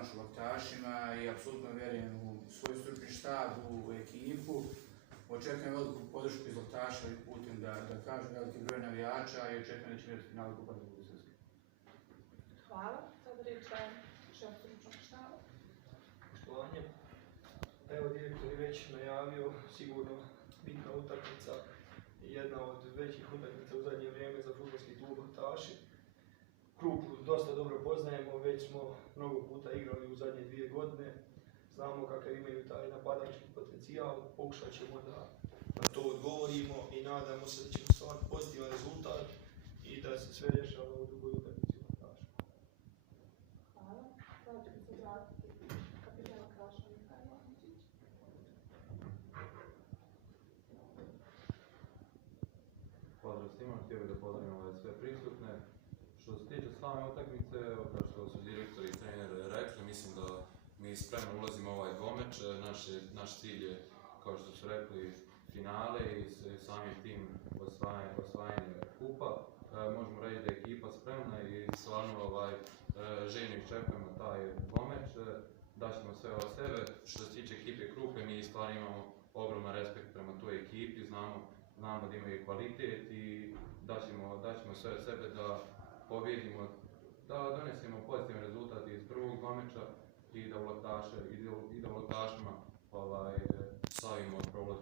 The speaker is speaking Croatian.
zahvalnošću loptašima i apsolutno vjerujem u svoj stručni štab, u ekipu. Očekujem veliku podršku iz loptaša ovim putem da kažu veliki broj navijača i očekujem da će biti finale Kupa za Budućnosti. Hvala. Sada riječ dajem šef stručnog štaba. Poštovanje. Evo, direktor je već najavio, sigurno bitna utakmica, jedna od većih utakmica u zadnje vrijeme za fudbalski klub Loptaši. Klub dosta dobro poznajemo, već smo mnogo puta igrali u zadnje 2 godine. Znamo kakav imaju taj napadački potencijal, pokušat ćemo da na to odgovorimo i nadamo se da ćemo stvarati pozitivan rezultat i da se sve rješava u drugoj utakmici u Loptašu. Hvala. Sada ćemo se vratiti kapitan Kraša Mihajlo Ančić. Pozdrav svima, htio bih da pozdravim sve prisutne. Što se tiče same utakmice, kao što su direktor i trener rekli, mislim da mi spremno ulazimo u ovaj dvomeč. Naš cilj je, kao što su rekli, finale i samim tim osvajanje kupa. Možemo reći da je ekipa spremna i stvarno željno iščekujemo taj dvomeč. Daćemo sve od sebe. Što se tiče ekipe Krupe, mi stvarno imamo ogroman respekt prema toj ekipi, znamo da imaju kvalitet i daćemo sve od sebe da pobjedimo, da donesemo pozitivan rezultat iz prvog dvomeča i da u Loptašima slavimo prolaz